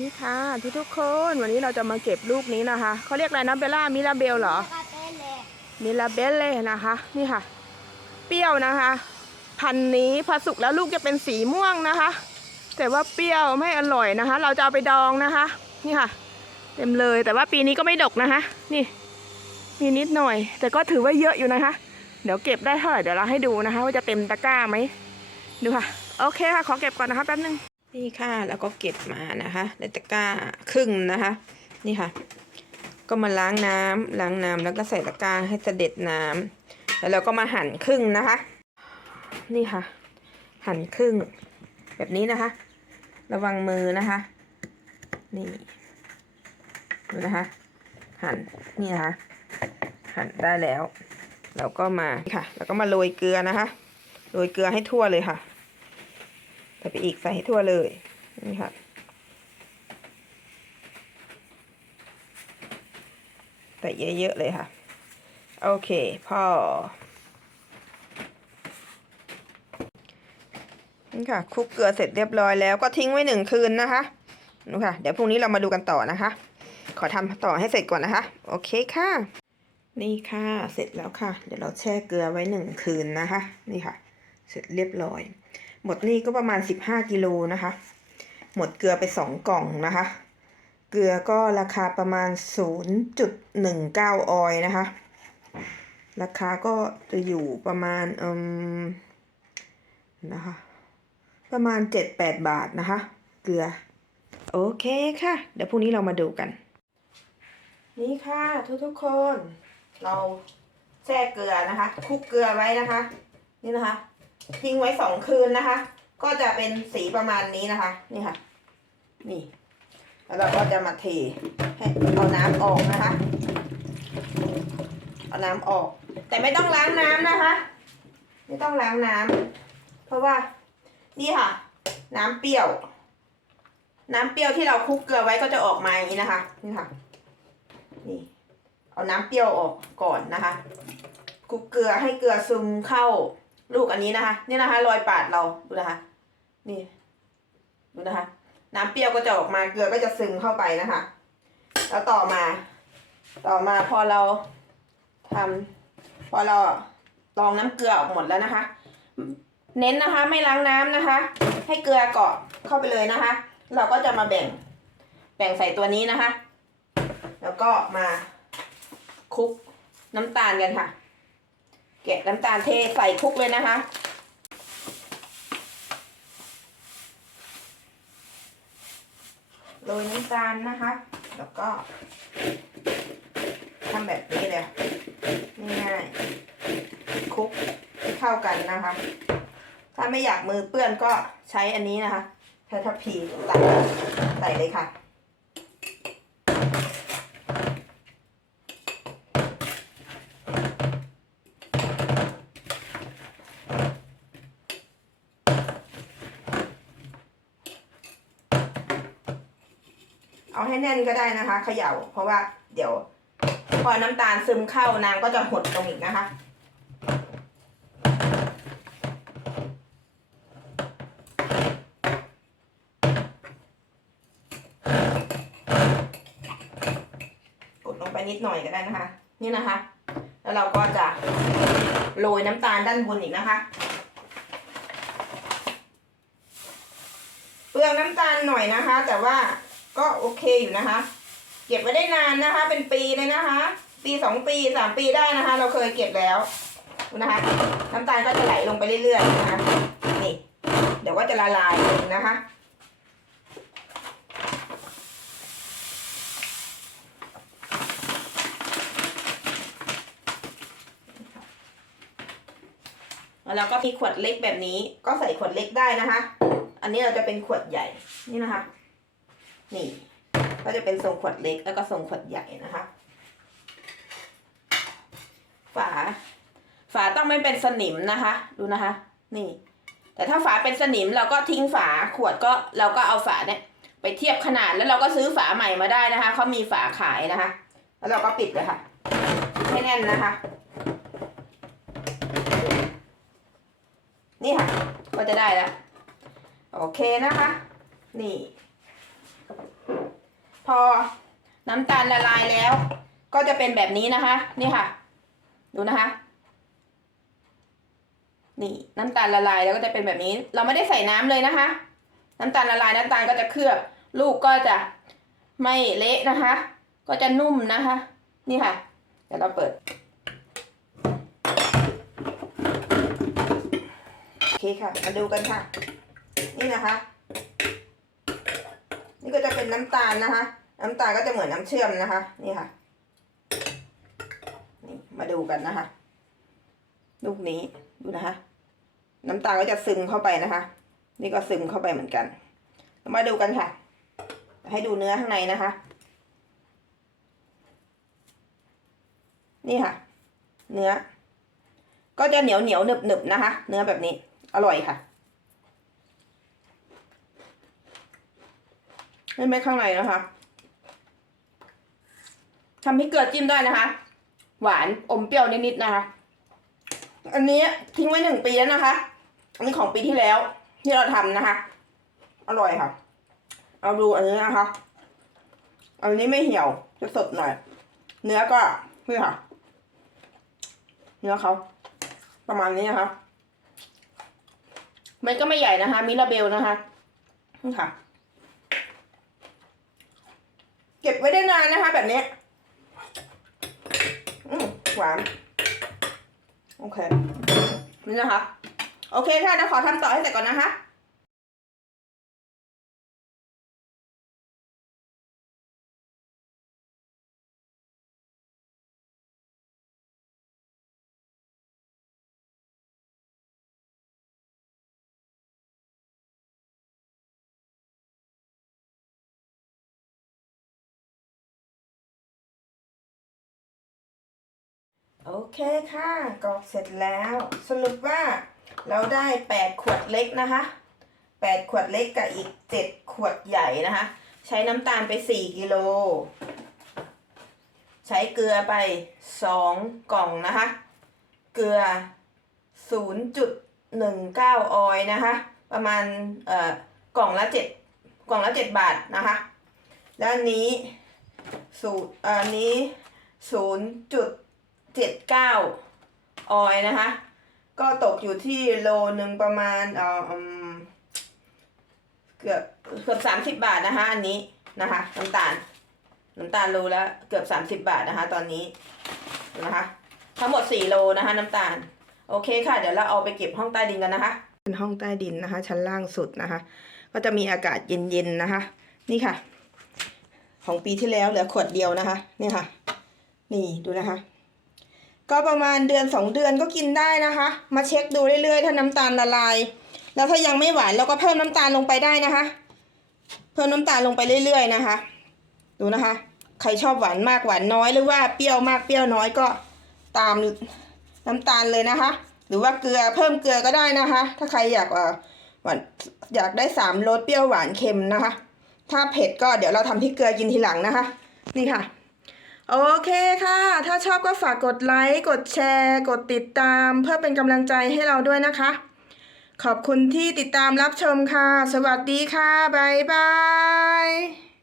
นี่ค่ะทุกทุกๆคนวันนี้เราจะมาเก็บลูกนี้นะคะเขาเรียกอะไรนะเบลล่ามิลาเบลเหรอมิลาเบลเล่นะคะ นี่ค่ะ เปรี้ยวนะคะ พันนี้พอสุกแล้วลูกจะเป็นสีม่วงนะคะ แต่ว่าเปรี้ยวไม่อร่อยนะคะ เราจะเอาไปดองนะคะ นี่ค่ะ เต็มเลยแต่ว่าปีนี้ก็ไม่ดกนะคะ นี่ มีนิดหน่อย แต่ก็ถือว่าเยอะอยู่นะคะ เดี๋ยวเก็บได้เท่าไหร่เดี๋ยวเราให้ดูนะคะ ว่าจะเต็มตะกร้าไหมดูค่ะ โอเคค่ะ ขอเก็บก่อนนะคะแป๊บนึง นี่ค่ะแล้วก็เก็บมานะคะในตะกร้าครึ่งนะคะ นี่ค่ะ ก็มาล้างน้ำล้างน้ำแล้วก็ใส่ตะกร้าให้เสด็จน้ำแล้วเราก็มาหั่นครึ่งนะคะ นี่ค่ะ หั่นครึ่ง แบบนี้นะคะ ระวังมือนะคะ นี่ดูนะคะ หั่นนี่นะคะ หั่นได้แล้ว เราก็มาค่ะ แล้วก็มาโรยเกลือนะคะโรยเกลือให้ทั่วเลยค่ะ ใส่ไปอีกใส่ให้ทั่วเลย นี่ค่ะใส่เยอะๆเลยค่ะ โอเคพอนี่ค่ะคลุกเกลือเสร็จเรียบร้อยแล้วก็ทิ้งไว้หนึ่งคืนนะคะนูค่ะ เดี๋ยวพรุ่งนี้เรามาดูกันต่อนะคะ ขอทำต่อให้เสร็จก่อนนะคะ โอเคค่ะ นี่ค่ะ เสร็จแล้วค่ะ เดี๋ยวเราแช่เกลือไว้หนึ่งคืนนะคะ นี่ค่ะ เสร็จเรียบร้อย หมดนี่ก็ประมาณสิบห้ากิโลนะคะ หมดเกลือไปสองกล่องนะคะ เกลือก็ราคาประมาณ 0.19 ออยนะคะ ราคาก็จะอยู่ประมาณอืมนะคะ ประมาณ 7-8 บาทนะคะ เกลือ โอเคค่ะ เดี๋ยวพรุ่งนี้เรามาดูกัน นี่ค่ะทุกๆคน เราแช่เกลือนะคะคลุกเกลือไว้นะคะ นี่นะคะ ทิ้งไว้สองคืนนะคะ ก็จะเป็นสีประมาณนี้นะคะ นี่ค่ะ นี่ แล้วเราก็จะมาเทให้เอาน้ำออกนะคะ เอาน้ำออก แต่ไม่ต้องล้างน้ำนะคะ ไม่ต้องล้างน้ำเพราะว่า นี่ค่ะ น้ำเปรี้ยว น้ำเปรี้ยวที่เราคลุกเกลือไว้ก็จะออกมาอย่างนี้นะคะ นี่ค่ะ นี่ เอาน้ำเปรี้ยวออกก่อนนะคะคลุกเกลือให้เกลือซึมเข้า ลูกอันนี้นะคะ นี่นะคะ รอยปาดเราดูนะคะ นี่ ดูนะคะ น้ำเปรี้ยวก็จะออกมาเกลือก็จะซึมเข้าไปนะคะ แล้วต่อมา ต่อมาพอเราทำพอเราลองน้ำเกลือออกหมดแล้วนะคะ เน้นนะคะ ไม่ล้างน้ำนะคะ ให้เกลือเกาะเข้าไปเลยนะคะ เราก็จะมาแบ่ง แบ่งใส่ตัวนี้นะคะ แล้วก็มาคลุกน้ำตาลกันค่ะ แกะน้ำตาลเทใส่คลุกเลยนะคะ โรยน้ำตาลนะคะ แล้วก็ทำแบบนี้เลยง่ายๆคลุกให้เข้ากันนะคะ ถ้าไม่อยากมือเปื้อนก็ใช้อันนี้นะคะใช้ทัพพีตักใส่เลยค่ะ เอาให้แน่นก็ได้นะคะเขย่า เพราะว่าเดี๋ยว พอน้ำตาลซึมเข้านางก็จะหดลงอีกนะคะ กดลงไปนิดหน่อยก็ได้นะคะ นี่นะคะ แล้วเราก็จะโรยน้ำตาลด้านบนอีกนะคะเปลืองน้ำตาลหน่อยนะคะ แต่ว่า ก็โอเคอยู่นะคะ เก็บไว้ได้นานนะคะ เป็นปีเลยนะคะ ปีสองปีสามปีได้นะคะ เราเคยเก็บแล้วนะคะน้ำตาลก็จะไหลลงไปเรื่อยๆนะคะนี่เดี๋ยวก็จะละลายเองนะคะแล้วก็มีขวดเล็กแบบนี้ก็ใส่ขวดเล็กได้นะคะ อันนี้เราจะเป็นขวดใหญ่นี่นะคะ นี่ ก็จะเป็นทรงขวดเล็กแล้วก็ทรงขวดใหญ่นะคะ ฝา ฝาต้องไม่เป็นสนิมนะคะ ดูนะคะ นี่ แต่ถ้าฝาเป็นสนิมเราก็ทิ้งฝาขวดก็เราก็เอาฝาเนี่ย ไปเทียบขนาดแล้วเราก็ซื้อฝาใหม่มาได้นะคะเขามีฝาขายนะคะ แล้วเราก็ปิดเลยค่ะให้แน่นนะคะ นี่ค่ะ ก็จะได้แล้ว โอเคนะคะ นี่ พอน้ำตาลละลายแล้ว ก็จะเป็นแบบนี้นะคะ นี่ค่ะ ดูนะคะ นี่น้ำตาลละลายแล้วก็จะเป็นแบบนี้ เราไม่ได้ใส่น้ำเลยนะคะ น้ำตาลละลายน้ำตาลก็จะเคลือบ ลูกก็จะไม่เละนะคะ ก็จะนุ่มนะคะ นี่ค่ะ เดี๋ยวเราเปิดโอเคค่ะ มาดูกันค่ะ นี่นะคะ ก็จะเป็นน้ำตาลนะคะ น้ำตาลก็จะเหมือนน้ำเชื่อมนะคะ นี่ค่ะนี่มาดูกันนะคะ ลูกนี้ดูนะคะ น้ำตาลก็จะซึมเข้าไปนะคะ นี่ก็ซึมเข้าไปเหมือนกัน มาดูกันค่ะ ให้ดูเนื้อข้างในนะคะ นี่ค่ะ เนื้อ ก็จะเหนียวเหนียวหนึบหนึบนะคะ เนื้อแบบนี้ อร่อยค่ะ ไม่ไม่ข้างในนะคะทำให้เกลือจิ้มได้นะคะ หวานอมเปรี้ยวนิดๆนะคะ อันนี้ทิ้งไว้หนึ่งปีแล้วนะคะ อันนี้ของปีที่แล้ว ที่เราทำนะคะ อร่อยค่ะ เอาดูอันนี้นะคะ อันนี้ไม่เหี่ยวจะสดหน่อย เนื้อก็นี่ค่ะ เนื้อเขาประมาณนี้นะคะ มันก็ไม่ใหญ่นะคะ มิลาเบลนะคะนี่ค่ะ เก็บไว้ได้นานนะคะ แบบนี้อืมหวาน โอเค นี่นะคะ โอเคค่ะเดี๋ยวขอทำต่อให้เสร็จก่อนนะคะ โอเคค่ะกรอกเสร็จแล้ว สรุปว่าเราได้แปดขวดเล็กนะคะแปดขวดเล็กกับอีกเจ็ดขวดใหญ่นะคะ ใช้น้ำตาลไปสี่กิโล ใช้เกลือไปสองกล่องนะคะ เกลือศูนย์จุดหนึ่งเก้าออยนะคะ ประมาณเอ่อกล่องละเจ็ดกล่องละเจ็ดบาทนะคะ ด้านนี้สูตรอันนี้ศูนย์จุด เจ็ดเก้าออยนะคะ ก็ตกอยู่ที่โลหนึ่งประมาณเอ่อเกือบเกือบสามสิบบาทนะคะ อันนี้นะคะน้ำตาลน้ำตาลโลละเกือบสามสิบบาทนะคะ ตอนนี้นะคะ ทั้งหมดสี่โลนะคะ น้ำตาล โอเคค่ะ เดี๋ยวเราเอาไปเก็บห้องใต้ดินกันนะคะ เป็นห้องใต้ดินนะคะ ชั้นล่างสุดนะคะ ก็จะมีอากาศเย็นๆนะคะ นี่ค่ะ ของปีที่แล้วเหลือขวดเดียวนะคะ นี่ค่ะ นี่ดูนะคะ ก็ประมาณเดือนสองเดือนก็กินได้นะคะ มาเช็คดูเรื่อยๆ ถ้าน้ำตาลละลาย แล้วถ้ายังไม่หวานเราก็เพิ่มน้ำตาลลงไปได้นะคะ เพิ่มน้ำตาลลงไปเรื่อยๆนะคะ ดูนะคะ ใครชอบหวานมากหวานน้อยหรือว่าเปรี้ยวมากเปรี้ยวน้อยก็ตามน้ำตาลเลยนะคะ หรือว่าเกลือเพิ่มเกลือก็ได้นะคะ ถ้าใครอยากหวานอยากได้สามรสเปรี้ยวหวานเค็มนะคะ ถ้าเผ็ดก็เดี๋ยวเราทำพริกเกลือกินทีหลังนะคะ นี่ค่ะ โอเคค่ะ ถ้าชอบก็ฝากกดไลค์ กดแชร์ กดติดตาม เพื่อเป็นกำลังใจให้เราด้วยนะคะ ขอบคุณที่ติดตามรับชมค่ะ สวัสดีค่ะ บ๊ายบาย